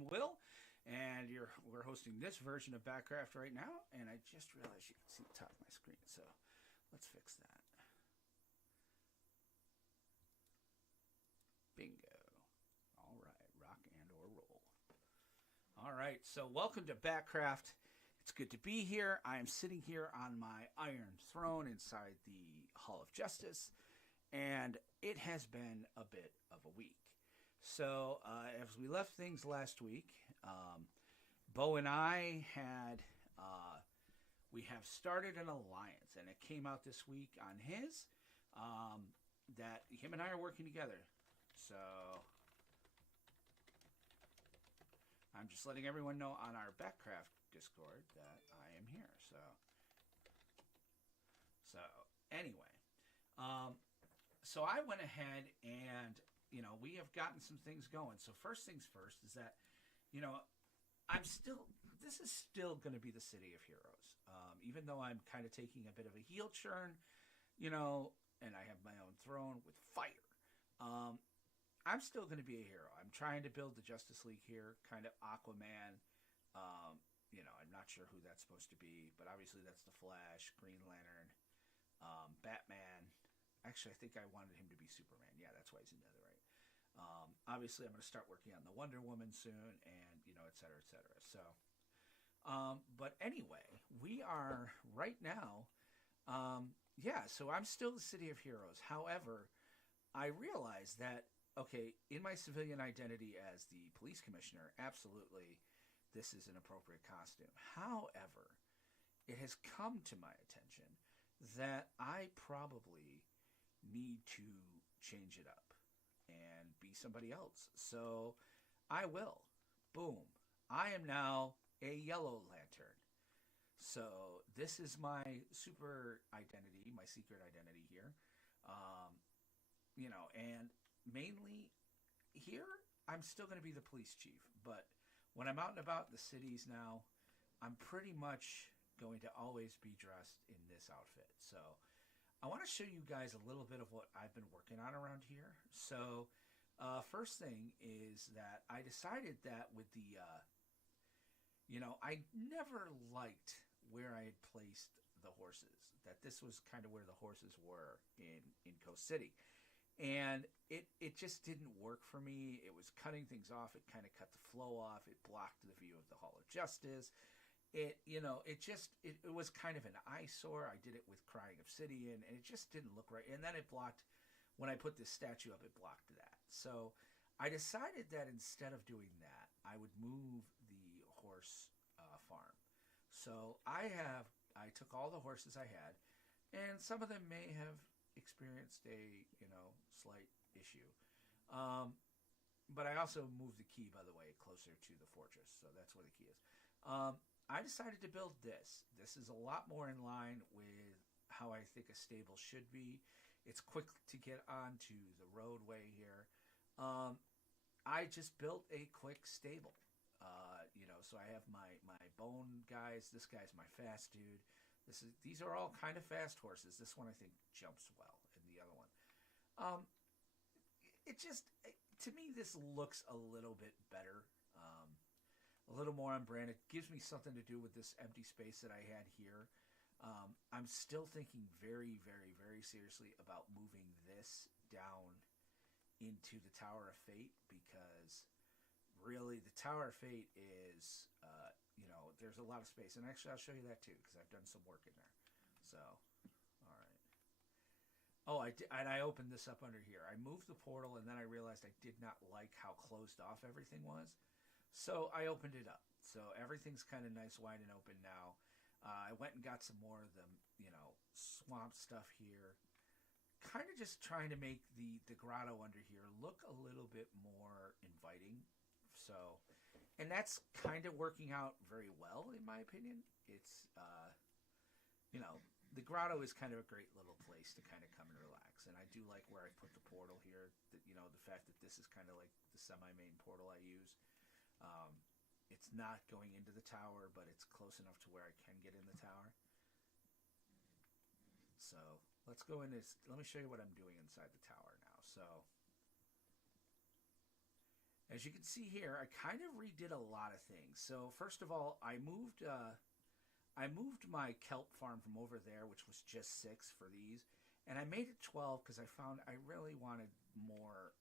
I'm Will, and we're hosting this version of BatCraft right now. And I just realized you can see the top of my screen, so let's fix that. Bingo. All right, rock and or roll. All right, so welcome to BatCraft. It's good to be here. I am sitting here on my iron throne inside the Hall of Justice, and it has been a bit of a week. So, as we left things last week, Bo and I we have started an alliance, and it came out this week on his, that him and I are working together. So, I'm just letting everyone know on our BatCraft Discord that I am here. So anyway, so I went ahead and, we have gotten some things going. So first things first is that, this is still going to be the City of Heroes. Even though I'm kind of taking a bit of a heel turn, and I have my own throne with fire. I'm still going to be a hero. I'm trying to build the Justice League here, kind of Aquaman. I'm not sure who that's supposed to be, but obviously that's the Flash, Green Lantern, Batman. Actually, I think I wanted him to be Superman. Yeah, that's why he's in Netherite. Obviously, I'm going to start working on the Wonder Woman soon, and, et cetera, et cetera. So, but anyway, we are right now, so I'm still the City of Heroes. However, I realize that, okay, in my civilian identity as the police commissioner, absolutely, this is an appropriate costume. However, it has come to my attention that I probably need to change it up and be somebody else. So I will. Boom. I am now a Yellow Lantern. So this is my super identity, my secret identity here. And mainly here, I'm still going to be the police chief. But when I'm out and about in the cities now, I'm pretty much going to always be dressed in this outfit. So I want to show you guys a little bit of what I've been working on around here. So first thing is that I decided that with the, I never liked where I had placed the horses, that this was kind of where the horses were in Coast City. And it just didn't work for me. It was cutting things off. It kind of cut the flow off. It blocked the view of the Hall of Justice. It was kind of an eyesore. I did it with Crying Obsidian, and it just didn't look right. And then it blocked, when I put this statue up, it blocked that. So I decided that instead of doing that, I would move the horse farm. So I took all the horses I had, and some of them may have experienced a slight issue, but I also moved the key, by the way, closer to the fortress, so that's where the key is. I decided to build this. This is a lot more in line with how I think a stable should be. It's quick to get onto the roadway here. I just built a quick stable. So I have my bone guys. This guy's my fast dude. These are all kind of fast horses. This one I think jumps well, and the other one. To me, this looks a little bit better, a little more on brand. It gives me something to do with this empty space that I had here. I'm still thinking very, very, very seriously about moving this down into the Tower of Fate, because really the Tower of Fate is, there's a lot of space. And actually, I'll show you that too, because I've done some work in there. So, all right. Oh, I opened this up under here. I moved the portal, and then I realized I did not like how closed off everything was. So I opened it up. So everything's kind of nice, wide, and open now. I went and got some more of the, swamp stuff here. Kind of just trying to make the grotto under here look a little bit more inviting. So, and that's kind of working out very well, in my opinion. It's, the grotto is kind of a great little place to kind of come and relax. And I do like where I put the portal here. The fact that this is kind of like the semi-main portal I use. It's not going into the tower, but it's close enough to where I can get in the tower. So let's go in this. Let me show you what I'm doing inside the tower now. So, As you can see here, I kind of redid a lot of things. So first of all, I moved my kelp farm from over there, which was just 6 for these, and I made it 12 because I found I really wanted more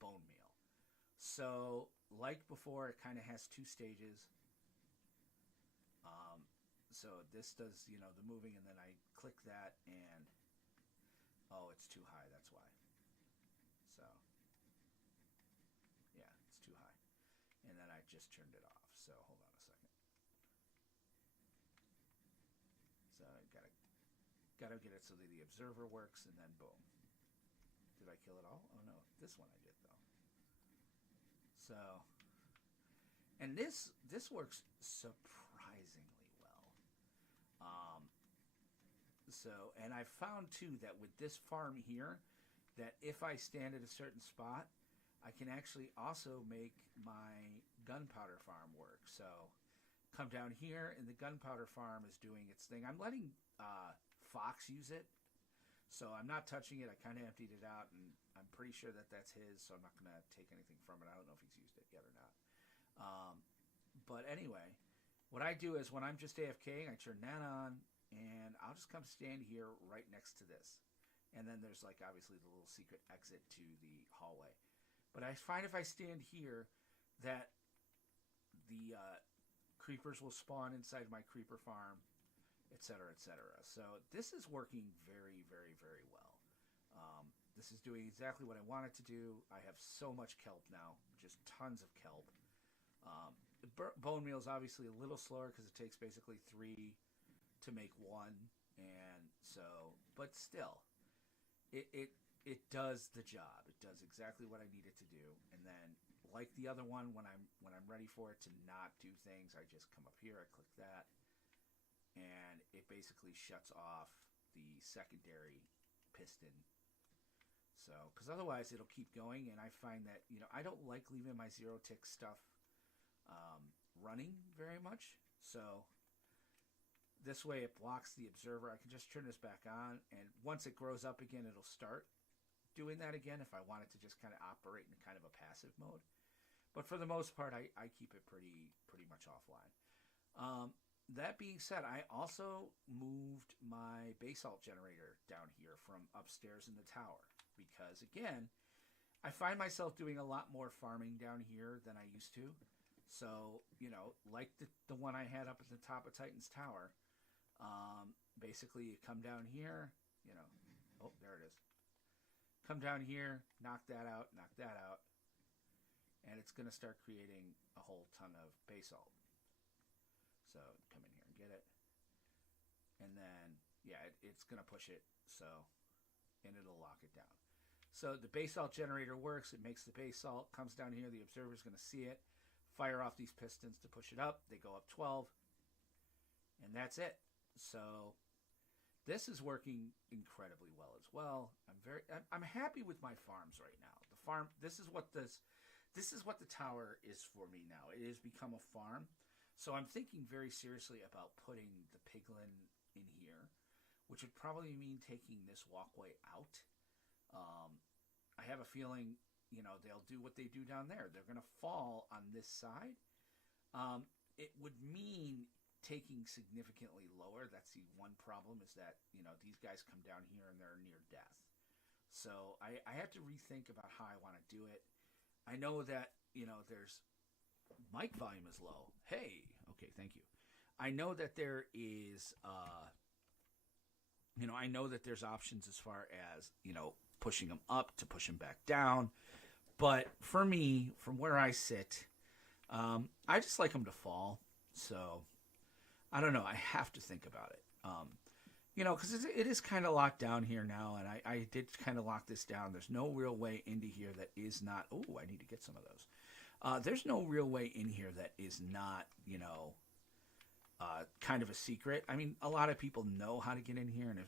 bone meal. So like before, it kind of has 2 stages. So this does, the moving, and then I click that, and oh, it's too high. That's why. So yeah, it's too high, and then I just turned it off. So hold on a second. So I gotta get it so that the observer works, and then boom. Did I kill it all? Oh no, this one I did though. So, and this works surprisingly well. So, and I found too that with this farm here, that if I stand at a certain spot, I can actually also make my gunpowder farm work. So, come down here, and the gunpowder farm is doing its thing. I'm letting Fox use it, so I'm not touching it. I kind of emptied it out, and I'm pretty sure that that's his, so I'm not going to take anything from it. I don't know if he's used it yet or not. But anyway, what I do is when I'm just AFKing, I turn that on, and I'll just come stand here right next to this. And then there's like obviously the little secret exit to the hallway. But I find if I stand here that the creepers will spawn inside my creeper farm, etc., etc. So this is working very, very, very well. This is doing exactly what I want it to do. I have so much kelp now, just tons of kelp. Bone meal is obviously a little slower because it takes basically 3 to make 1, and so, but still, it does the job. It does exactly what I need it to do. And then, like the other one, when I'm ready for it to not do things, I just come up here, I click that, and it basically shuts off the secondary piston. So, because otherwise it'll keep going, and I find that I don't like leaving my 0-tick stuff running very much. So this way it blocks the observer. I can just turn this back on, and once it grows up again, it'll start doing that again if I want it to just kind of operate in kind of a passive mode. But for the most part, I keep it pretty much offline. That being said, I also moved my basalt generator down here from upstairs in the tower because, again, I find myself doing a lot more farming down here than I used to. So, like the one I had up at the top of Titan's Tower, basically you come down here, oh, there it is. Come down here, knock that out, and it's going to start creating a whole ton of basalt. So, come in here and get it. And then, yeah, it's going to push it, and it'll lock it down. So, the basalt generator works. It makes the basalt, comes down here. The observer's going to see it. Fire off these pistons to push it up. They go up 12, and that's it. So this is working incredibly well as well. I'm happy with my farms right now. The farm. This is what the tower is for me now. It has become a farm. So I'm thinking very seriously about putting the piglin in here, which would probably mean taking this walkway out. I have a feeling they'll do what they do down there. They're going to fall on this side. It would mean taking significantly lower. That's the one problem, is that, these guys come down here and they're near death. So I have to rethink about how I want to do it. I know that, there's mic volume is low. Hey, okay, thank you. I know that there is, I know that there's options as far as, pushing them up to push them back down. But for me, from where I sit, I just like them to fall. So I don't know. I have to think about it. Because it is kind of locked down here now, and I did kind of lock this down. There's no real way into here that is not. Oh, I need to get some of those. There's no real way in here that is not, kind of a secret. I mean, a lot of people know how to get in here, and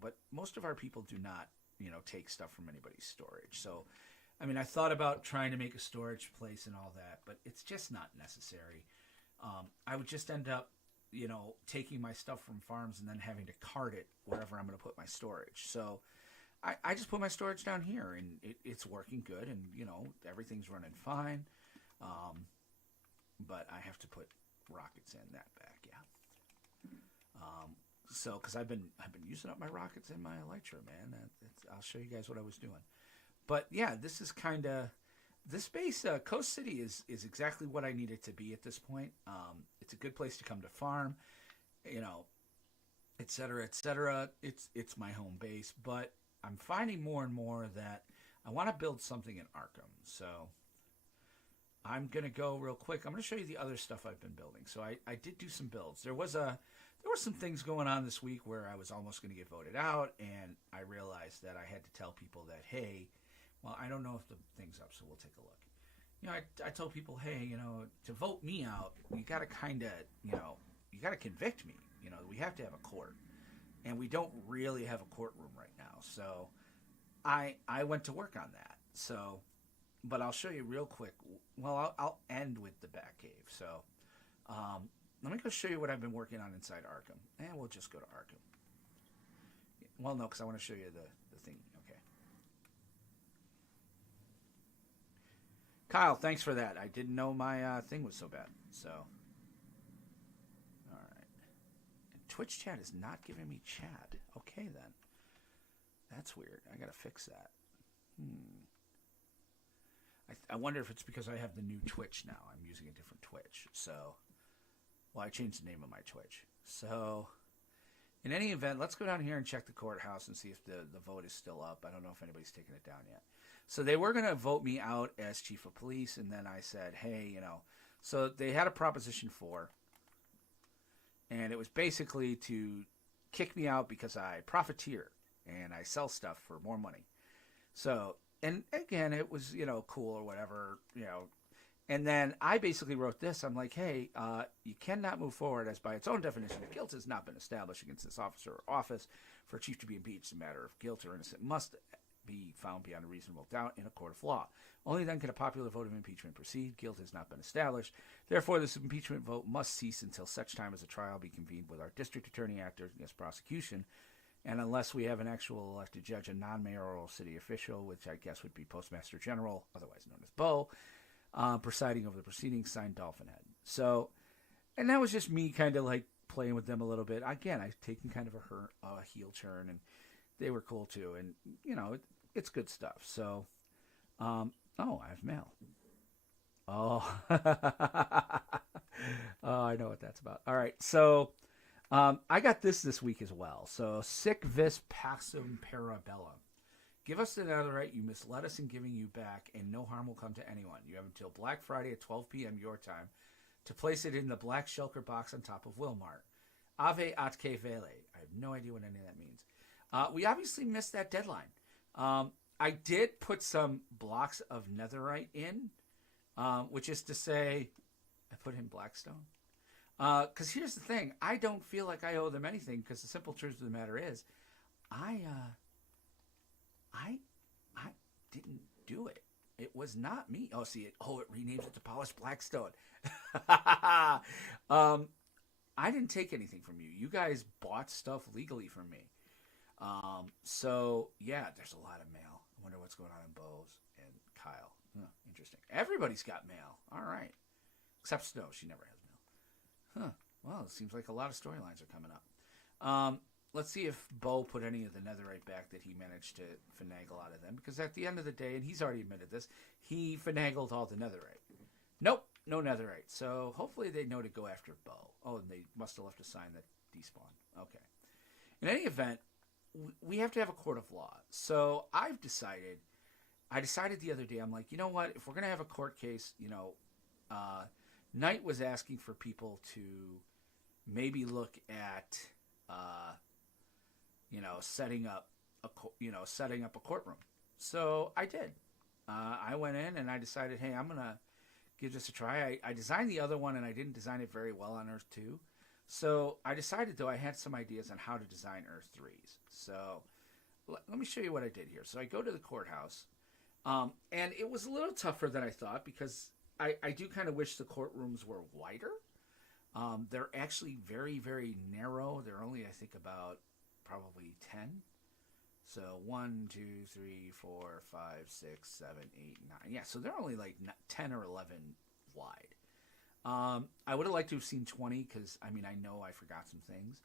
but most of our people do not, take stuff from anybody's storage. So, I mean, I thought about trying to make a storage place and all that, but it's just not necessary. I would just end up, taking my stuff from farms and then having to cart it wherever I'm going to put my storage. So I just put my storage down here, and it's working good, and everything's running fine. But I have to put rockets in that back, yeah. So because I've been using up my rockets in my elytra, man. I'll show you guys what I was doing. But yeah, this is kind of this space. Coast City is exactly what I need it to be at this point. It's a good place to come to farm, et cetera, et cetera. It's my home base, but I'm finding more and more that I want to build something in Arkham. So I'm gonna go real quick. I'm gonna show you the other stuff I've been building. So I did do some builds. There were some things going on this week where I was almost going to get voted out, and I realized that I had to tell people that, hey, well, I don't know if the thing's up, so we'll take a look. I told people, hey, to vote me out, you got to kind of, you got to convict me. We have to have a court, and we don't really have a courtroom right now. So I went to work on that. So, but I'll show you real quick. Well, I'll end with the Batcave. So, let me go show you what I've been working on inside Arkham. And we'll just go to Arkham. Well, no, because I want to show you the thing. Okay. Kyle, thanks for that. I didn't know my thing was so bad. So, all right. And Twitch chat is not giving me chat. Okay, then. That's weird. I got to fix that. I wonder if it's because I have the new Twitch now. I'm using a different Twitch. So... Well, I changed the name of my Twitch. So, in any event, let's go down here and check the courthouse and see if the vote is still up. I don't know if anybody's taken it down yet. So they were going to vote me out as chief of police, and then I said, hey, So they had a Proposition 4, and it was basically to kick me out because I profiteer, and I sell stuff for more money. So, and again, it was, cool or whatever, And then I basically wrote this. I'm like, hey, you cannot move forward as by its own definition, if guilt has not been established against this officer or office for a chief to be impeached. A matter of guilt or innocent must be found beyond a reasonable doubt in a court of law. Only then can a popular vote of impeachment proceed. Guilt has not been established. Therefore, this impeachment vote must cease until such time as a trial be convened with our district attorney acting as prosecution. And unless we have an actual elected judge, a non-mayoral city official, which I guess would be Postmaster General, otherwise known as Bo, presiding over the proceedings, signed Dolphin Head. So, and that was just me kind of like playing with them a little bit. Again, I've taken kind of a heel turn, and they were cool too. And, it's good stuff. So, I have mail. Oh, oh, I know what that's about. All right. So, I got this week as well. So, sic vis pacem parabellum. Give us the netherite you misled us in giving you back, and no harm will come to anyone. You have until Black Friday at 12 p.m. your time to place it in the black shulker box on top of Wilmart. Ave atque vele. I have no idea what any of that means. We obviously missed that deadline. I did put some blocks of netherite in, which is to say, I put in Blackstone. Because here's the thing. I don't feel like I owe them anything, because the simple truth of the matter is, I didn't do it. It was not me. Oh, see it. Oh, it renames it to Polished Blackstone. I didn't take anything from you. You guys bought stuff legally from me. So yeah, there's a lot of mail. I wonder what's going on in Bo's and Kyle. Interesting. Everybody's got mail. All right. Except Snow. She never has mail. Huh. Well, it seems like a lot of storylines are coming up. Let's see if Bo put any of the netherite back that he managed to finagle out of them. Because at the end of the day, and he's already admitted this, he finagled all the netherite. Nope, no netherite. So hopefully they know to go after Bo. Oh, and they must have left a sign that despawned. Okay. In any event, we have to have a court of law. So I decided the other day, I'm like, you know what? If we're going to have a court case, Knight was asking for people to maybe look at... setting up a courtroom. So I did. I went in and I decided, hey, I'm going to give this a try. I designed the other one and I didn't design it very well on Earth 2. So I decided, though, I had some ideas on how to design Earth 3s. So let me show you what I did here. So I go to the courthouse, and it was a little tougher than I thought because I do kind of wish the courtrooms were wider. They're actually very, very narrow. They're only, I think, about probably 10. So 1, 2, 3, 4, 5, 6, 7, 8, 9. Yeah, so they're only like 10 or 11 wide. I would have liked to have seen 20 because, I mean, I know I forgot some things.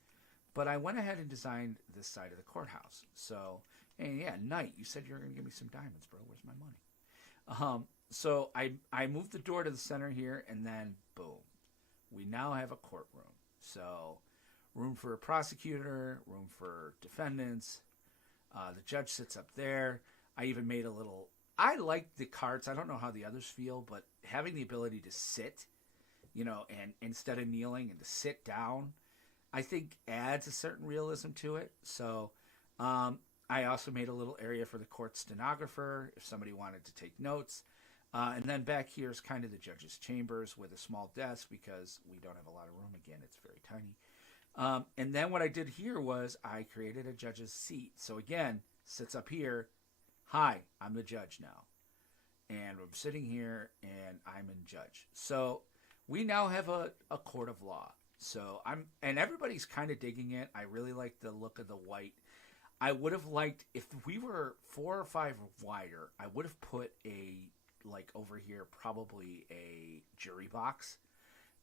But I went ahead and designed this side of the courthouse. So, and yeah, Knight, you said you were going to give me some diamonds, bro. Where's my money? So I moved the door to the center here, and then, boom. We now have a courtroom. So, room for a prosecutor, room for defendants. The judge sits up there. I even made a little... I like the carts. I don't know how the others feel, but having the ability to sit, you know, and instead of kneeling and to sit down, I think adds a certain realism to it. So I also made a little area for the court stenographer if somebody wanted to take notes. And then back here is kind of the judge's chambers with a small desk because we don't have a lot of room. Again, it's very tiny. And then what I did here was I created a judge's seat. So again, sits up here. Hi, I'm the judge now. And I'm sitting here and I'm in judge. So we now have a court of law. So and everybody's kind of digging it. I really like the look of the white. I would have liked, if we were 4 or 5 wider, I would have put over here, probably a jury box.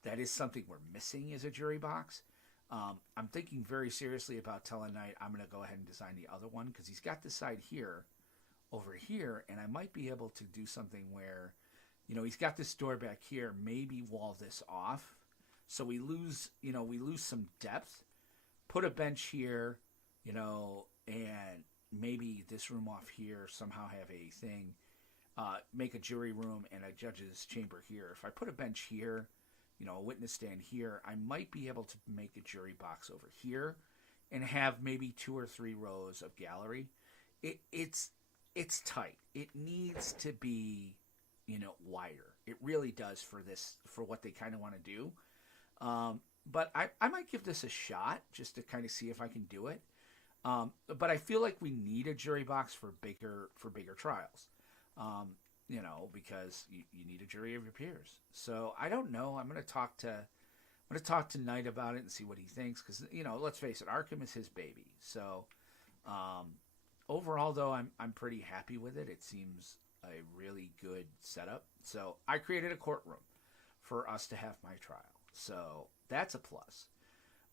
That is something we're missing, is a jury box. I'm thinking very seriously about telling Knight I'm going to go ahead and design the other one because he's got this side here, over here, and I might be able to do something where, you know, he's got this door back here, maybe wall this off. So we lose some depth, put a bench here, you know, and maybe this room off here somehow have a thing, make a jury room and a judge's chamber here. If I put a bench here, you know, a witness stand here, I might be able to make a jury box over here and have maybe 2 or 3 rows of gallery. It's tight. It needs to be, you know, wider. It really does for what they kind of want to do. But I might give this a shot just to kind of see if I can do it. But I feel like we need a jury box for bigger trials, you know, because you need a jury of your peers. So I don't know. I'm going to talk to Knight about it and see what he thinks. Because, you know, let's face it, Arkham is his baby. So overall, though, I'm pretty happy with it. It seems a really good setup. So I created a courtroom for us to have my trial. So that's a plus.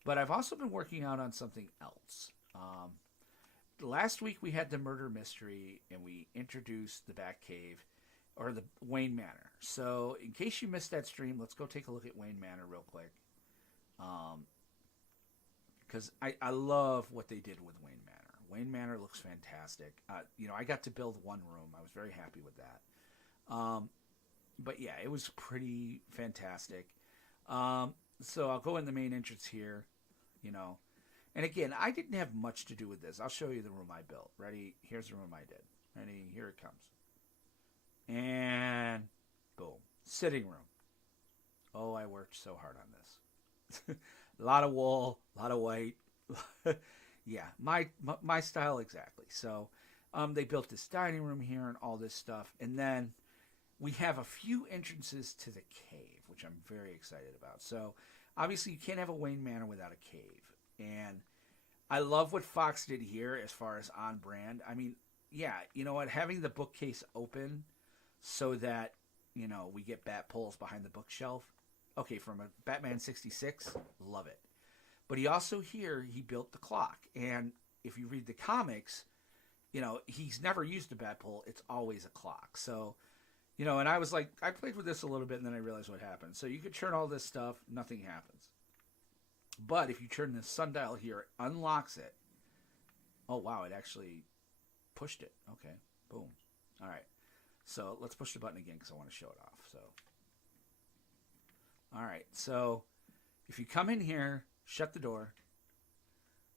But I've also been working out on something else. Last week we had the murder mystery and we introduced the Batcave, or the Wayne Manor. So in case you missed that stream, let's go take a look at Wayne Manor real quick. Because I love what they did with Wayne Manor. Wayne Manor looks fantastic. You know, I got to build one room. I was very happy with that. But yeah, it was pretty fantastic. So I'll go in the main entrance here, you know. And again, I didn't have much to do with this. I'll show you the room I built. Ready? Here's the room I did. Ready? Here it comes. And boom. Sitting room. Oh, I worked so hard on this. A lot of wool, a lot of white. Yeah, my style exactly. So they built this dining room here and all this stuff. And then we have a few entrances to the cave, which I'm very excited about. So obviously you can't have a Wayne Manor without a cave. And I love what Fox did here as far as on brand. I mean, yeah, you know what? Having the bookcase open so that, you know, we get bat poles behind the bookshelf. Okay, from a Batman 66, love it. But he also here, he built the clock. And if you read the comics, you know, he's never used a bat pole. It's always a clock. So, you know, and I was like, I played with this a little bit and then I realized what happened. So you could turn all this stuff, nothing happens. But if you turn this sundial here, it unlocks it. Oh, wow, it actually pushed it. Okay, boom. All right, so let's push the button again because I want to show it off. So, all right, so if you come in here, shut the door,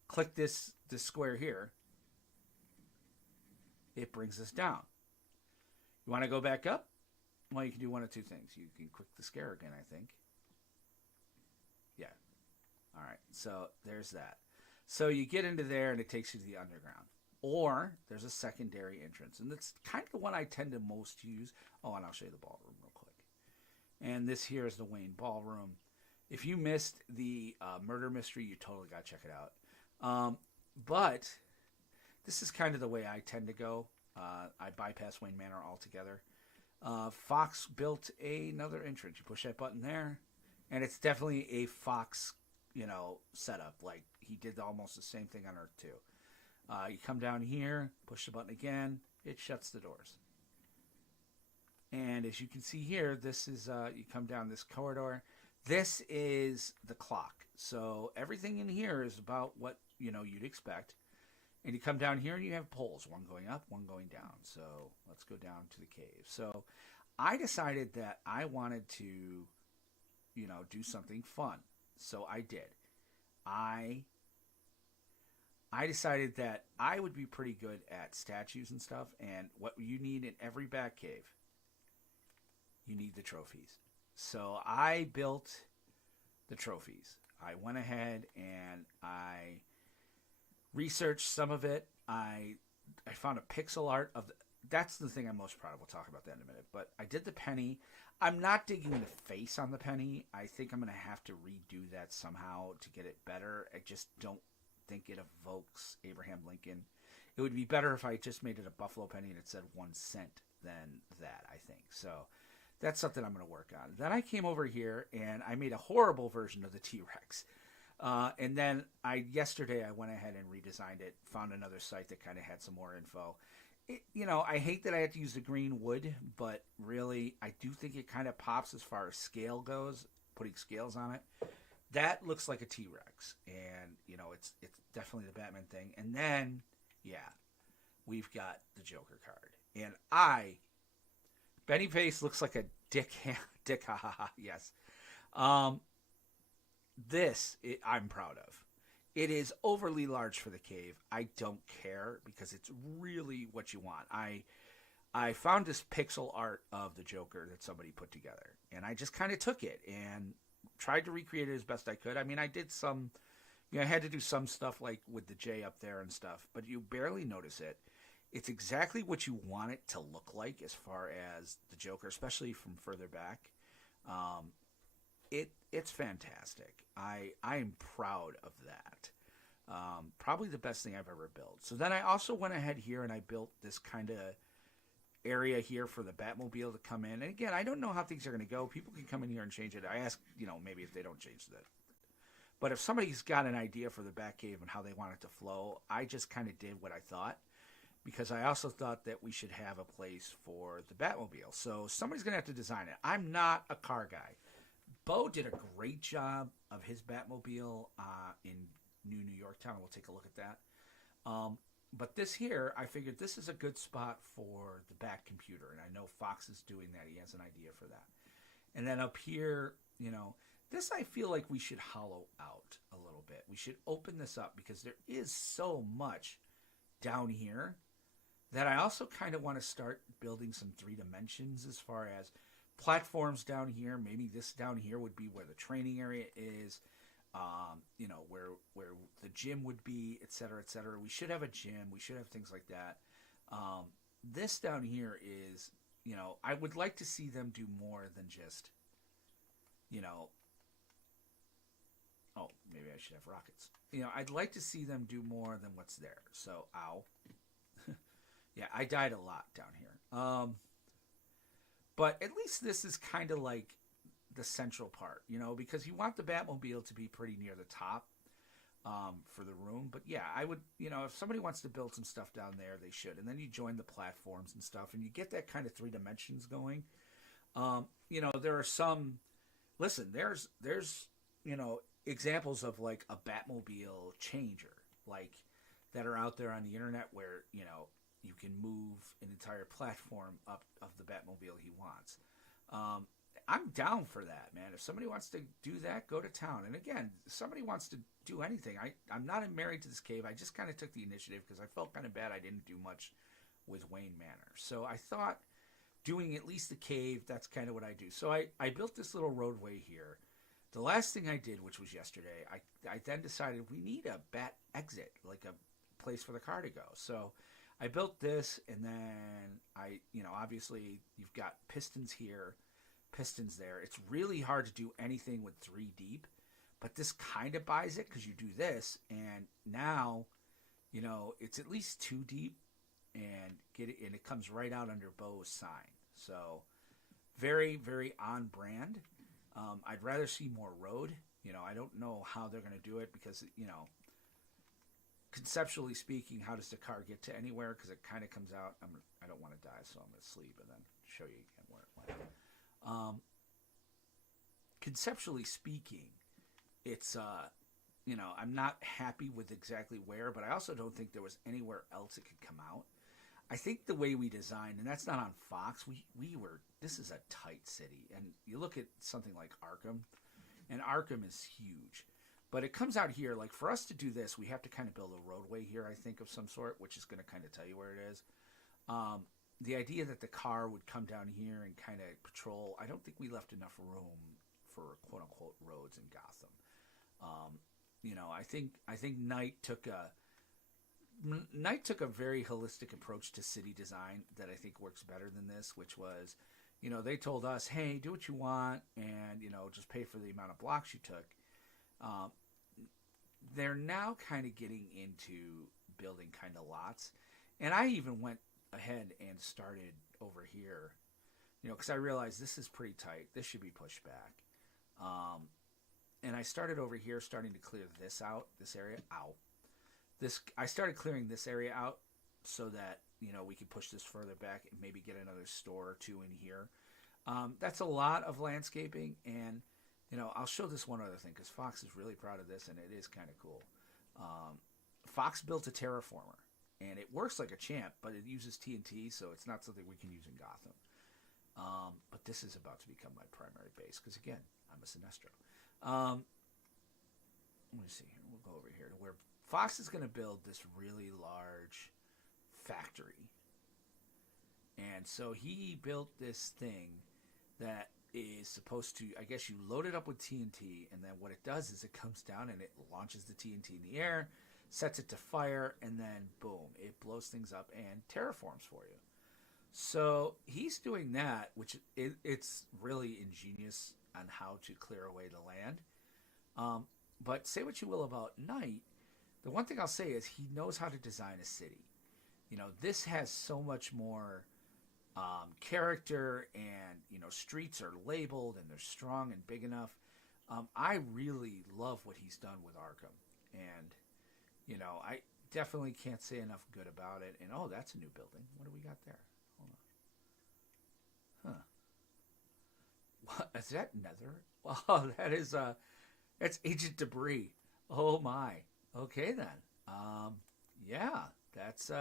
click this square here, it brings us down. You want to go back up? Well, you can do one of two things. You can click the square again, I think. Yeah. All right, so there's that. So you get into there, and it takes you to the underground. Or there's a secondary entrance, and that's kind of the one I tend to most use. Oh, and I'll show you the ballroom real quick. And this here is the Wayne Ballroom. If you missed the murder mystery, you totally got to check it out. But this is kind of the way I tend to go. I bypass Wayne Manor altogether. Fox built another entrance. You push that button there, and it's definitely a Fox, setup. Like he did almost the same thing on Earth 2. You come down here, push the button again, it shuts the doors. And as you can see here, this is, you come down this corridor. This is the clock. So everything in here is about what, you'd expect. And you come down here and you have poles, one going up, one going down. So let's go down to the cave. So I decided that I wanted to, do something fun. So I did. I decided that I would be pretty good at statues and stuff. And what you need in every bat cave, you need the trophies. So I built the trophies. I went ahead and I researched some of it. I found a pixel art of that's the thing I'm most proud of. We'll talk about that in a minute. But I did the penny. I'm not digging the face on the penny. I think I'm going to have to redo that somehow to get it better. I just don't think it evokes Abraham Lincoln. It would be better if I just made it a buffalo penny and it said 1 cent than that, I think. So that's something I'm going to work on. Then I came over here and I made a horrible version of the T-Rex. And then yesterday I went ahead and redesigned it, found another site that kind of had some more info. I hate that I had to use the green wood, but really I do think it kind of pops as far as scale goes, putting scales on it. That looks like a T-Rex, and, it's definitely the Batman thing. And then, we've got the Joker card. And Benny Pace looks like a dick, ha ha ha, yes. I'm proud of. It is overly large for the cave. I don't care because it's really what you want. I found this pixel art of the Joker that somebody put together, and I just kind of took it and tried to recreate it as best I could. I mean, I did some, I had to do some stuff like with the J up there and stuff, but you barely notice it. It's exactly what you want it to look like as far as the Joker, especially from further back. It's fantastic. I am proud of that. Probably the best thing I've ever built. So then I also went ahead here and I built this kind of area here for the Batmobile to come in. And again, I don't know how things are going to go. People can come in here and change it. I ask, maybe if they don't change that. But if somebody's got an idea for the Batcave and how they want it to flow, I just kind of did what I thought. Because I also thought that we should have a place for the Batmobile. So somebody's going to have to design it. I'm not a car guy. Bo did a great job of his Batmobile in New York Town. We'll take a look at that. But this here, I figured this is a good spot for the Bat computer. And I know Fox is doing that. He has an idea for that. And then up here, this I feel like we should hollow out a little bit. We should open this up because there is so much down here that I also kind of want to start building some 3 dimensions as far as platforms down here. Maybe this down here would be where the training area is, where the gym would be, et cetera, et cetera. We should have a gym. We should have things like that. This down here is, I would like to see them do more than just, oh, maybe I should have rockets. I'd like to see them do more than what's there. So, ow. Yeah, I died a lot down here. But at least this is kind of like the central part, because you want the Batmobile to be pretty near the top for the room. But yeah, I would, if somebody wants to build some stuff down there, they should. And then you join the platforms and stuff, and you get that kind of 3 dimensions going. There are some, listen, there's examples of like a Batmobile changer, like that are out there on the internet where, you can move an entire platform up of the Batmobile he wants. I'm down for that, man. If somebody wants to do that, go to town. And again, if somebody wants to do anything, I'm not married to this cave. I just kind of took the initiative because I felt kind of bad I didn't do much with Wayne Manor. So I thought doing at least the cave, that's kind of what I do. So I built this little roadway here. The last thing I did, which was yesterday, I then decided we need a bat exit, like a place for the car to go. So I built this, and then obviously you've got pistons here, pistons there. It's really hard to do anything with 3 deep, but this kind of buys it because you do this, and now it's at least 2 deep, and it comes right out under Bo's sign. So very, very on brand. I'd rather see more road. I don't know how they're going to do it because, conceptually speaking, how does the car get to anywhere? Because it kind of comes out. I don't want to die, so I'm going to sleep and then show you again where it went. Conceptually speaking, it's I'm not happy with exactly where, but I also don't think there was anywhere else it could come out. I think the way we designed, and that's not on Fox, this is a tight city. And you look at something like Arkham, and Arkham is huge. But it comes out here, like for us to do this, we have to kind of build a roadway here, I think, of some sort, which is going to kind of tell you where it is. The idea that the car would come down here and kind of patrol, I don't think we left enough room for quote-unquote roads in Gotham. I think Knight took a very holistic approach to city design that I think works better than this, which was, they told us, hey, do what you want and, just pay for the amount of blocks you took. They're now kind of getting into building kind of lots. And I even went ahead and started over here, because I realized this is pretty tight. This should be pushed back. And I started over here, starting to clear this area out. I started clearing this area out so that, we could push this further back and maybe get another store or two in here. That's a lot of landscaping, and, I'll show this one other thing because Fox is really proud of this, and it is kind of cool. Fox built a terraformer, and it works like a champ, but it uses TNT, so it's not something we can use in Gotham. But this is about to become my primary base because, again, I'm a Sinestro. Let me see here. We'll go over here to where Fox is going to build this really large factory. And so he built this thing that is supposed to, I guess you load it up with TNT, and then what it does is it comes down and it launches the TNT in the air, sets it to fire, and then boom, it blows things up and terraforms for you. So he's doing that, which it's really ingenious on how to clear away the land. But say what you will about Knight, the one thing I'll say is he knows how to design a city. This has so much more character, and, streets are labeled and they're strong and big enough. I really love what he's done with Arkham. And, I definitely can't say enough good about it. And, oh, that's a new building. What do we got there? Hold on. Huh. What? Is that Nether? Oh, that's Agent Debris. Oh, my. Okay, then. Yeah, that's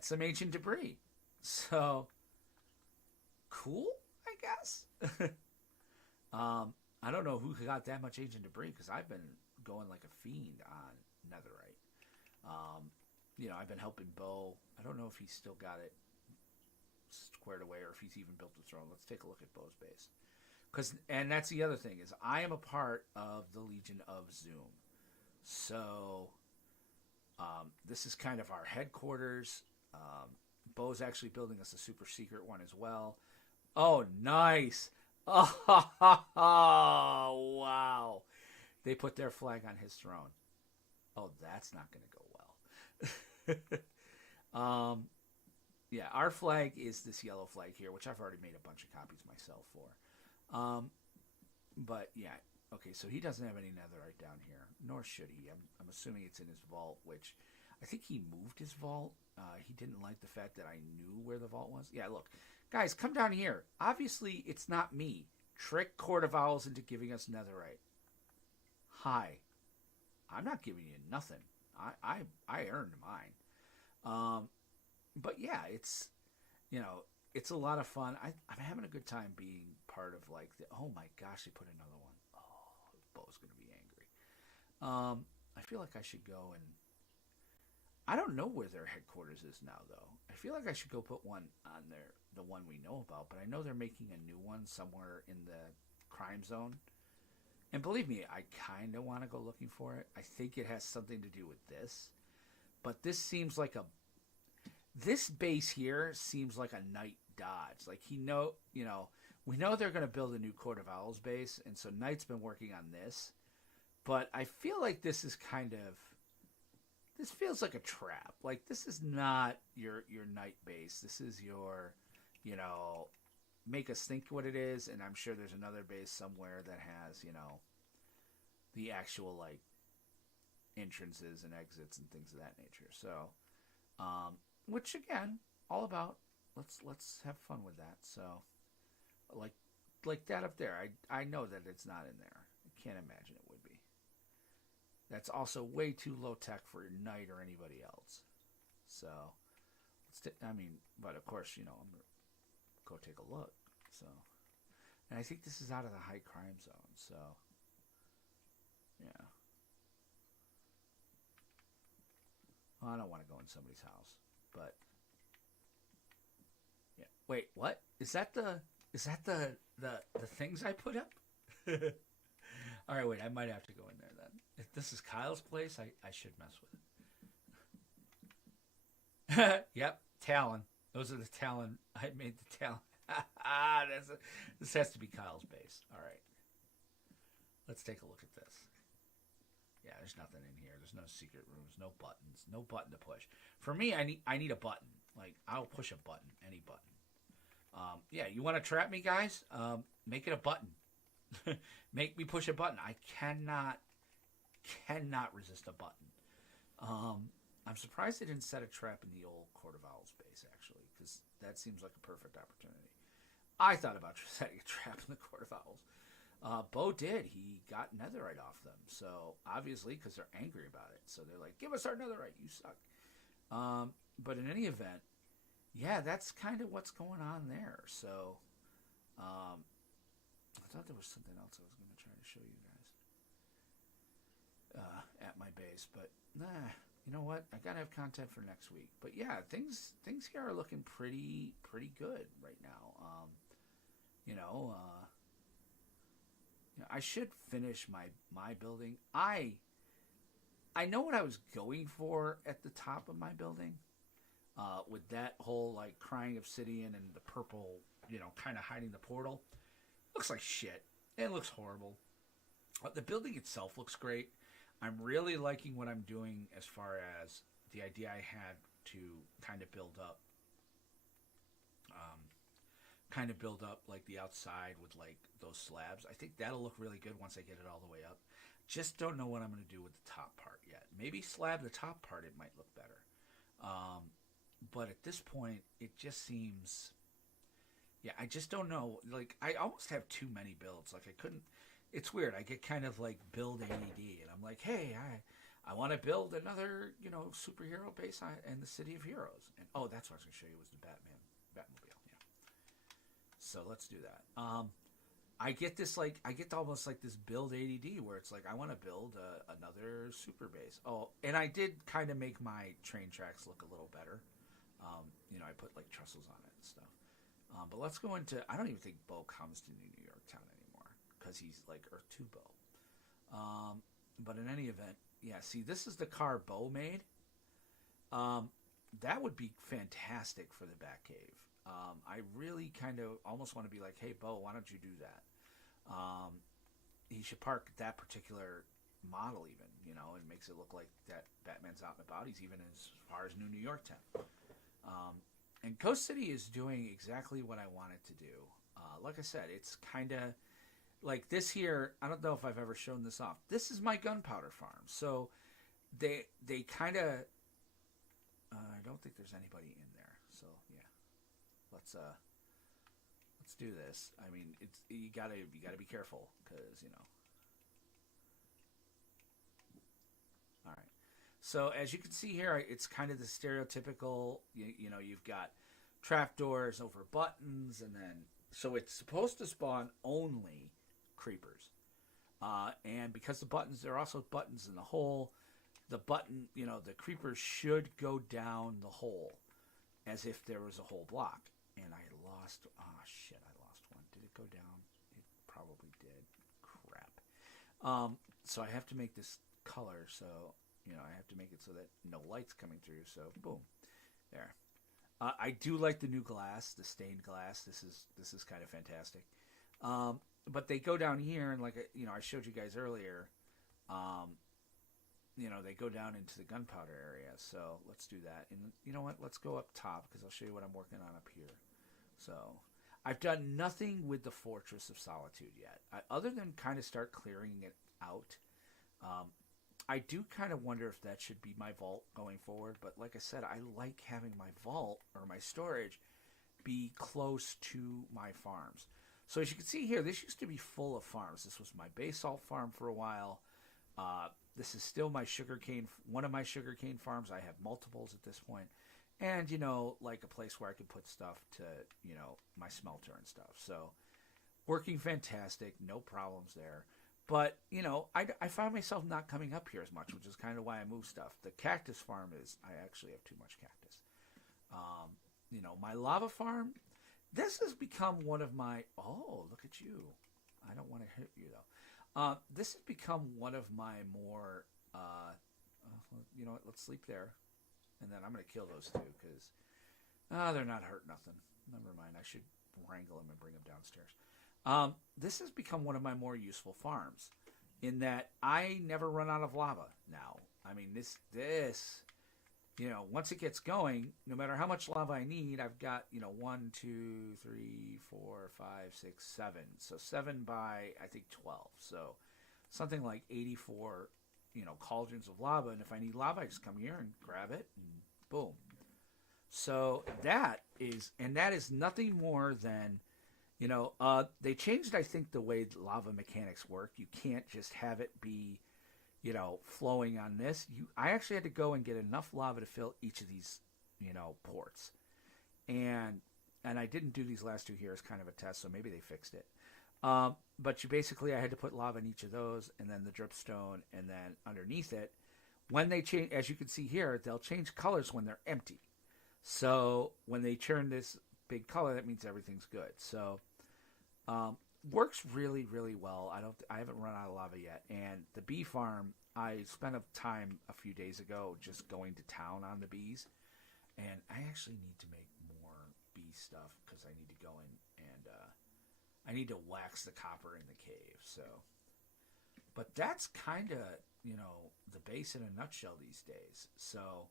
some ancient debris. So, cool, I guess. I don't know who got that much ancient debris because I've been going like a fiend on netherite. I've been helping Bo. I don't know if he's still got it squared away or if he's even built the throne. Let's take a look at Bo's base. And that's the other thing is I am a part of the Legion of Zoom. So, this is kind of our headquarters. Bo's actually building us a super secret one as well. Oh, nice. Oh, wow. They put their flag on his throne. Oh, that's not going to go well. Yeah, our flag is this yellow flag here, which I've already made a bunch of copies myself for. But, yeah. Okay, so he doesn't have any netherite down here, nor should he. I'm assuming it's in his vault, which I think he moved his vault. He didn't like the fact that I knew where the vault was. Yeah, look. Guys, come down here. Obviously, it's not me. Trick Court of Owls into giving us netherite. Hi. I'm not giving you nothing. I earned mine. But yeah, it's a lot of fun. I'm having a good time being part of like oh my gosh, they put another one. Oh, Bo's going to be angry. I feel like I should go and I don't know where their headquarters is now though. I feel like I should go put one on there, the one we know about, but I know they're making a new one somewhere in the crime zone. And believe me, I kind of want to go looking for it. I think it has something to do with this. But this seems like this base here seems like a Knight dodge. Like we know they're going to build a new Court of Owls base, and so Knight's been working on this. But I feel like this is kind of this feels like a trap. Like, this is not your night base. This is your, you know, make us think what it is. And I'm sure there's another base somewhere that has, you know, the actual, like, entrances and exits and things of that nature. So, which again, all about let's have fun with that. So, like that up there, I know that it's not in there. I can't imagine it would be. That's also way too low tech for Knight or anybody else. So, I mean, but of course, you know, I'm gonna go take a look. So, and I think this is out of the high crime zone. So, yeah. Well, I don't want to go in somebody's house, but yeah. Wait, what? Is that the things I put up? All right, wait. I might have to go in there then. If this is Kyle's place, I should mess with it. Yep, Talon. Those are the Talon. I made the Talon. This has to be Kyle's base. All right. Let's take a look at this. Yeah, there's nothing in here. There's no secret rooms, no buttons, no button to push. For me, I need a button. Like, I'll push a button, any button. Yeah, you want to trap me, guys? Make it a button. Make me push a button. I cannot resist a button. I'm surprised they didn't set a trap in the old Court of Owls base, actually, because that seems like a perfect opportunity. I thought about setting a trap in the Court of Owls. Bo did. He got netherite off them. So, obviously, because they're angry about it. So, they're like, give us our netherite, you suck. But in any event, yeah, that's kind of what's going on there. So, I thought there was something else I was going to try to show you guys at my base. But, nah, you know what? I got to have content for next week. But, yeah, things here are looking pretty good right now. You know, I should finish my building. I know what I was going for at the top of my building, with that whole like crying obsidian and the purple, you know, kind of hiding the portal. Looks like shit. It looks horrible. The building itself looks great. I'm really liking what I'm doing as far as the idea I had to kind of build up like the outside with like those slabs. I think that'll look really good once I get it all the way up. Just don't know what I'm going to do with the top part yet. Maybe slab the top part, it might look better. But at this point, it just seems, yeah, I just don't know. Like, I almost have too many builds. Like, I couldn't, it's weird. I get kind of like build ADD, and I'm like, hey, I want to build another, you know, superhero base in the City of Heroes. And, oh, that's what I was going to show you was the Batmobile. So let's do that. I get almost like this build ADD where it's like I want to build another super base. Oh, and I did kind of make my train tracks look a little better. You know, I put like trestles on it and stuff. But let's go into. I don't even think Bo comes to New York Town anymore because he's like Earth 2 Bo. But in any event, yeah. See, this is the car Bo made. That would be fantastic for the Batcave. I really kind of almost want to be like, hey, Bo, why don't you do that? He should park that particular model even, you know, and makes it look like that Batman's out and about. He's even as far as New York Town. And Coast City is doing exactly what I want it to do. Like I said, it's kind of like this here. I don't know if I've ever shown this off. This is my gunpowder farm. So they kind of, I don't think there's anybody in there. So yeah. Let's do this. I mean, it's you gotta be careful because you know. All right. So as you can see here, it's kind of the stereotypical. You know, you've got trapdoors over buttons, and then so it's supposed to spawn only creepers. And because the buttons, there are also buttons in the hole. The button, you know, the creepers should go down the hole as if there was a whole block. And I lost, shit, I lost one. Did it go down? It probably did. Crap. So I have to make this color, so, you know, I have to make it so that no light's coming through, so boom. There. I do like the new glass, the stained glass. This is kind of fantastic. But they go down here, and like, you know, I showed you guys earlier, they go down into the gunpowder area. So let's do that. And you know what? Let's go up top because I'll show you what I'm working on up here. So I've done nothing with the Fortress of Solitude yet, other than kind of start clearing it out. I do kind of wonder if that should be my vault going forward. But like I said, I like having my vault or my storage be close to my farms. So as you can see here, this used to be full of farms. This was my basalt farm for a while. This is still my sugarcane, one of my sugarcane farms. I have multiples at this point. And, like a place where I could put stuff to, my smelter and stuff. So working fantastic, no problems there. But, I find myself not coming up here as much, which is kind of why I move stuff. The cactus farm I actually have too much cactus. My lava farm, this has become one of my, oh, look at you. I don't want to hit you, though. This has become one of my more, you know what, let's sleep there. And then I'm going to kill those two because they're not hurt nothing. Never mind. I should wrangle them and bring them downstairs. This has become one of my more useful farms in that I never run out of lava now. I mean, this, once it gets going, no matter how much lava I need, I've got, 1, 2, 3, 4, 5, 6, 7. So 7 by, I think, 12. So something like 84 cauldrons of lava, and if I need lava, I just come here and grab it, and boom. So that is nothing more than, they changed, I think, the way lava mechanics work. You can't just have it be, flowing on this. I actually had to go and get enough lava to fill each of these, ports, and I didn't do these last two here as kind of a test, so maybe they fixed it. But I had to put lava in each of those, and then the dripstone, and then underneath it, when they change, as you can see here, they'll change colors when they're empty. So when they turn this big color, that means everything's good. So works really, really well. I haven't run out of lava yet. And the bee farm, I spent a time a few days ago just going to town on the bees, and I actually need to make more bee stuff because I need to go in and I need to wax the copper in the cave. So, but that's kind of, the base in a nutshell these days. So,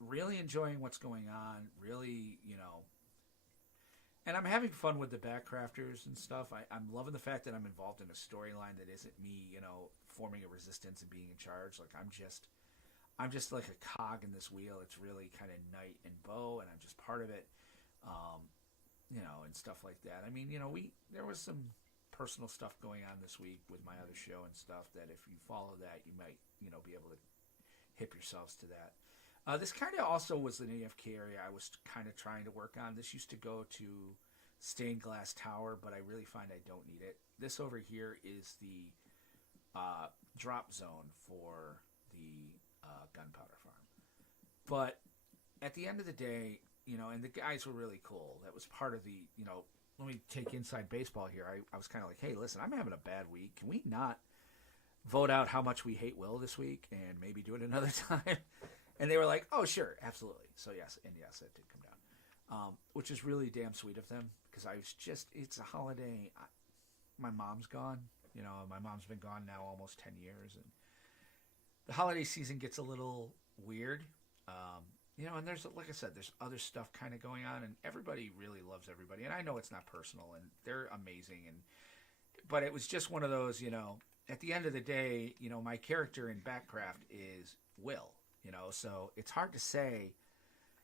really enjoying what's going on. Really, and I'm having fun with the BatCrafters and stuff. I'm loving the fact that I'm involved in a storyline that isn't me, forming a resistance and being in charge. Like I'm just like a cog in this wheel. It's really kind of Knight and Bo, and I'm just part of it. And stuff like that. I mean, there was some personal stuff going on this week with my other show and stuff that if you follow that, you might, be able to hip yourselves to that. This kind of also was an AFK area I was kind of trying to work on. This used to go to Stained Glass Tower, but I really find I don't need it. This over here is the drop zone for the gunpowder farm. But at the end of the day, and the guys were really cool. That was part of the, let me take inside baseball here. I was kind of like, hey, listen, I'm having a bad week. Can we not vote out how much we hate Will this week and maybe do it another time? And they were like, oh, sure, absolutely. So yes, that did come down, which is really damn sweet of them because it's a holiday. My mom's gone. My mom's been gone now almost 10 years. And the holiday season gets a little weird. And there's, like I said, there's other stuff kind of going on, and everybody really loves everybody. And I know it's not personal, and they're amazing. But it was just one of those, at the end of the day, my character in BatCraft is Will, so it's hard to say,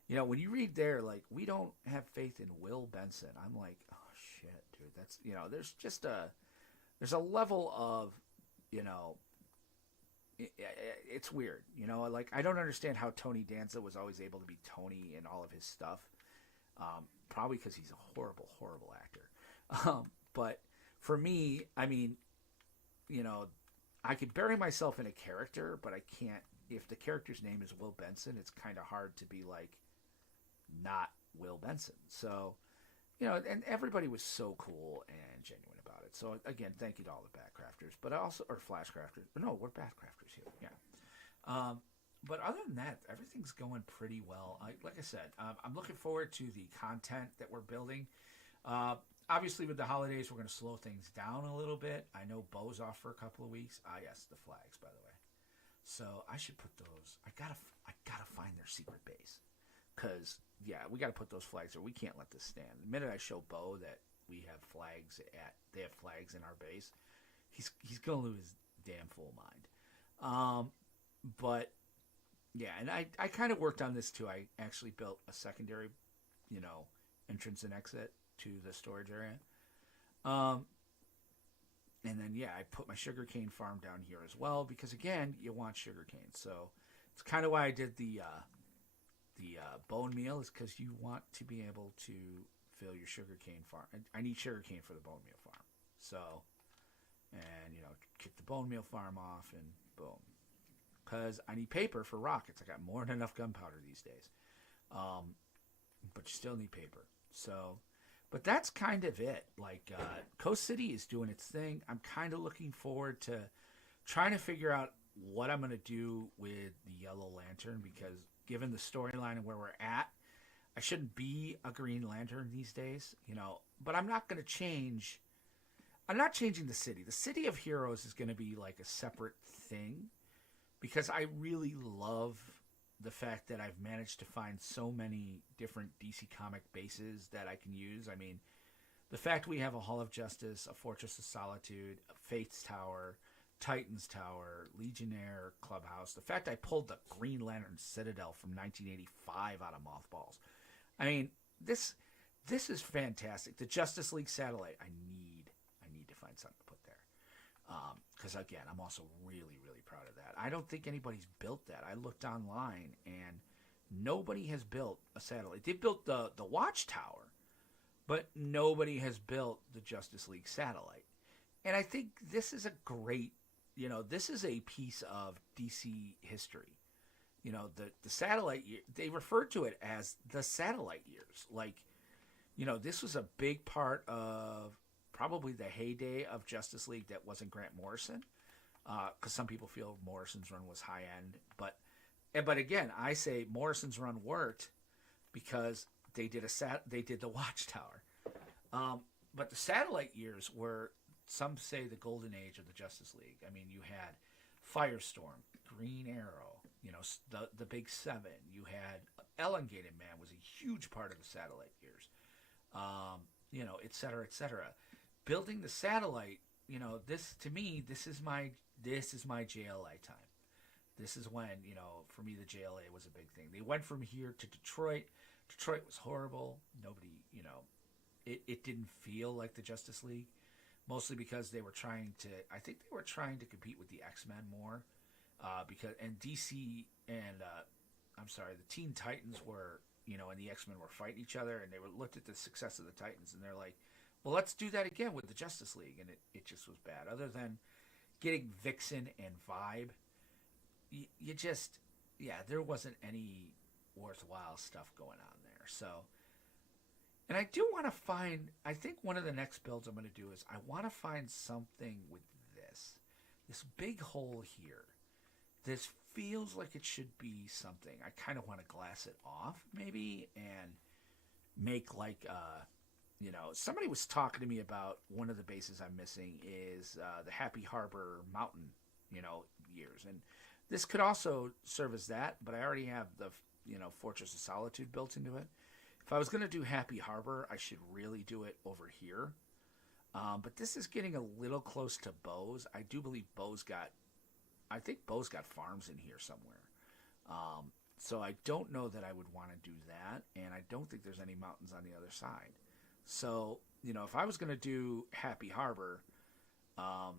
when you read there, like, we don't have faith in Will Benson. I'm like, oh, shit, dude, that's, there's just there's a level of, it's weird, like I don't understand how Tony Danza was always able to be Tony in all of his stuff. Probably because he's a horrible, horrible actor. But for me, I mean, I could bury myself in a character, but I can't. If the character's name is Will Benson, it's kind of hard to be like not Will Benson. So, and everybody was so cool and genuine about it. So again, thank you to all the BatCrafters, but also, or Flashcrafters. But no, we're BatCrafters here. Yeah. But other than that, everything's going pretty well. Like I said, I'm looking forward to the content that we're building. Obviously, with the holidays, we're going to slow things down a little bit. I know Bo's off for a couple of weeks. Yes, the flags, by the way. So I should put those. I gotta find their secret base, because yeah, we gotta put those flags there. We can't let this stand. The minute I show Bo that they have flags in our base, he's gonna lose his damn full mind. But yeah, and I kind of worked on this too. I actually built a secondary, entrance and exit to the storage area. And then yeah, I put my sugarcane farm down here as well, because again, you want sugarcane. So it's kind of why I did the bone meal, is because you want to be able to fill your sugarcane farm. I need sugarcane for the bone meal farm. So, and kick the bone meal farm off, and boom. Because I need paper for rockets. I got more than enough gunpowder these days. But you still need paper. So, but that's kind of it. Like, Coast City is doing its thing. I'm kind of looking forward to trying to figure out what I'm going to do with the Yellow Lantern, because given the storyline and where we're at, I shouldn't be a Green Lantern these days, but I'm not going to change. I'm not changing the city. The City of Heroes is going to be like a separate thing, because I really love the fact that I've managed to find so many different DC comic bases that I can use. I mean, the fact we have a Hall of Justice, a Fortress of Solitude, a Faith's Tower, Titan's Tower, Legionnaire Clubhouse, the fact I pulled the Green Lantern Citadel from 1985 out of mothballs. I mean, this is fantastic. The Justice League satellite, I need to find something to put there. Because again, I'm also really, really proud of that. I don't think anybody's built that. I looked online and nobody has built a satellite. They built the Watchtower, but nobody has built the Justice League satellite. And I think this is a great, this is a piece of DC history. The satellite year, they referred to it as the satellite years. Like, this was a big part of probably the heyday of Justice League that wasn't Grant Morrison, because some people feel Morrison's run was high end. But again, I say Morrison's run worked because they did the Watchtower. But the satellite years were, some say, the golden age of the Justice League. I mean, you had Firestorm, Green Arrow, the Big Seven. You had Elongated Man was a huge part of the satellite years, et cetera, et cetera. Building the satellite, this to me, this is my JLA time. This is when, for me, the JLA was a big thing. They went from here to Detroit. Detroit was horrible. Nobody, it didn't feel like the Justice League, mostly because they were trying to compete with the X-Men more, and DC and, the Teen Titans were, and the X-Men were fighting each other, and they looked at the success of the Titans, and they're like, well, let's do that again with the Justice League, and it just was bad. Other than getting Vixen and Vibe, there wasn't any worthwhile stuff going on there. So, and I do want to find, I think one of the next builds I'm going to do is I want to find something with this big hole here. This feels like it should be something. I kind of want to glass it off maybe and make like, somebody was talking to me about one of the bases I'm missing is the Happy Harbor Mountain, years. And this could also serve as that, but I already have the, Fortress of Solitude built into it. If I was going to do Happy Harbor, I should really do it over here. But this is getting a little close to Bo's. I do believe Bo's got farms in here somewhere. So I don't know that I would want to do that, and I don't think there's any mountains on the other side. So, if I was going to do Happy Harbor, I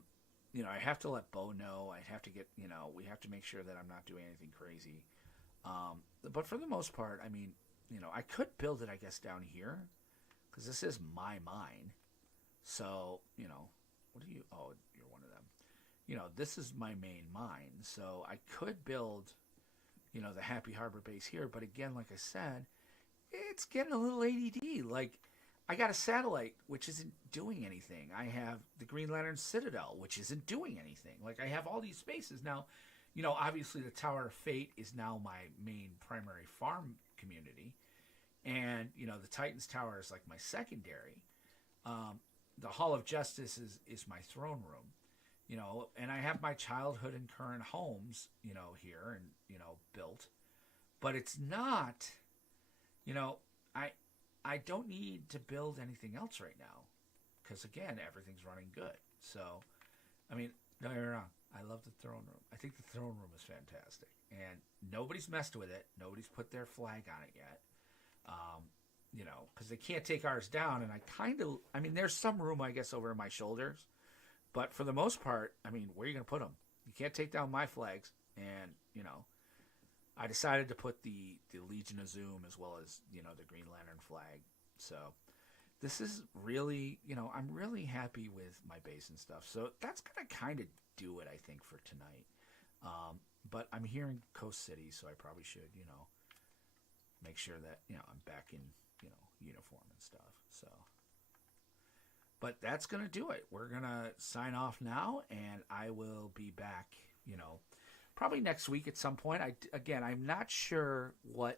have to let Bo know. I'd have to get, we have to make sure that I'm not doing anything crazy. But for the most part, I mean, I could build it, I guess, down here, because this is my mine. So, what are you? Oh, you're one of them. This is my main mine. So I could build, the Happy Harbor base here. But again, like I said, it's getting a little ADD. Like, I got a satellite, which isn't doing anything. I have the Green Lantern Citadel, which isn't doing anything. Like, I have all these spaces. Now, obviously the Tower of Fate is now my main primary farm community. And, the Titans Tower is like my secondary. The Hall of Justice is my throne room. and I have my childhood and current homes, here and, built, but it's not, you know, I, I don't need to build anything else right now because again, everything's running good. So, I mean, don't get me wrong. I love the throne room. I think the throne room is fantastic, and nobody's messed with it. Nobody's put their flag on it yet. Because they can't take ours down, and I mean, there's some room, I guess, over my shoulders, but for the most part, I mean, where are you going to put them? You can't take down my flags, and I decided to put the Legion of Zoom as well as the Green Lantern flag. So this is really, I'm really happy with my base and stuff. So that's going to kind of do it, I think, for tonight. But I'm here in Coast City, so I probably should, make sure that, I'm back in, uniform and stuff. So, but that's going to do it. We're going to sign off now, and I will be back, probably next week at some point. I'm not sure what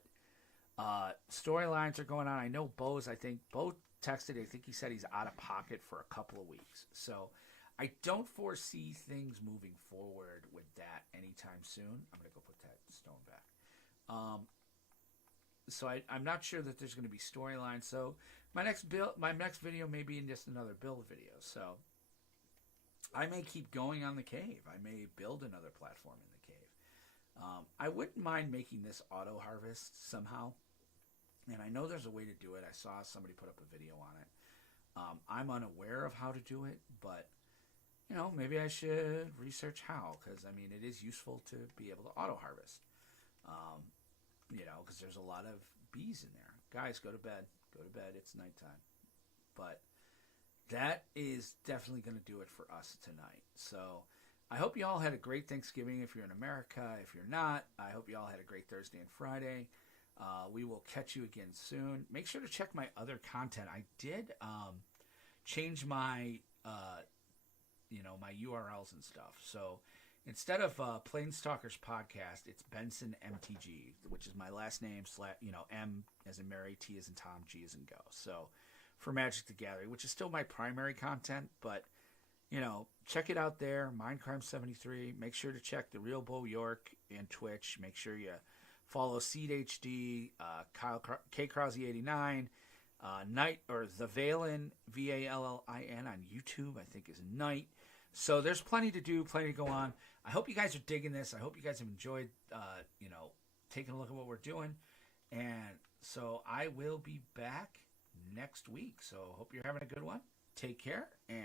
storylines are going on. I know Bo texted. I think he said he's out of pocket for a couple of weeks. So I don't foresee things moving forward with that anytime soon. I'm going to go put that stone back. So I'm not sure that there's going to be storylines. So my next video may be in just another build video. So I may keep going on the cave. I may build another platform in the cave. I wouldn't mind making this auto harvest somehow. And I know there's a way to do it. I saw somebody put up a video on it. I'm unaware of how to do it, but maybe I should research how, because I mean, it is useful to be able to auto harvest. Because there's a lot of bees in there. Guys, go to bed. Go to bed. It's nighttime. But that is definitely going to do it for us tonight. So I hope you all had a great Thanksgiving if you're in America. If you're not, I hope you all had a great Thursday and Friday. We will catch you again soon. Make sure to check my other content. I did change my my URLs and stuff. So instead of Planestalkers Podcast, it's Benson MTG, which is my last name / M as in Mary, T as in Tom, G as in Go. So for Magic the Gathering, which is still my primary content, but check it out there. Mindcrime73. Make sure to check the Real Bo York and Twitch. Make sure you follow Seed HD, K Crosby 89, Night or The Valen VALLIN on YouTube. I think is Night. So there's plenty to do, plenty to go on. I hope you guys are digging this. I hope you guys have enjoyed, taking a look at what we're doing. And so I will be back next week. So hope you're having a good one. Take care and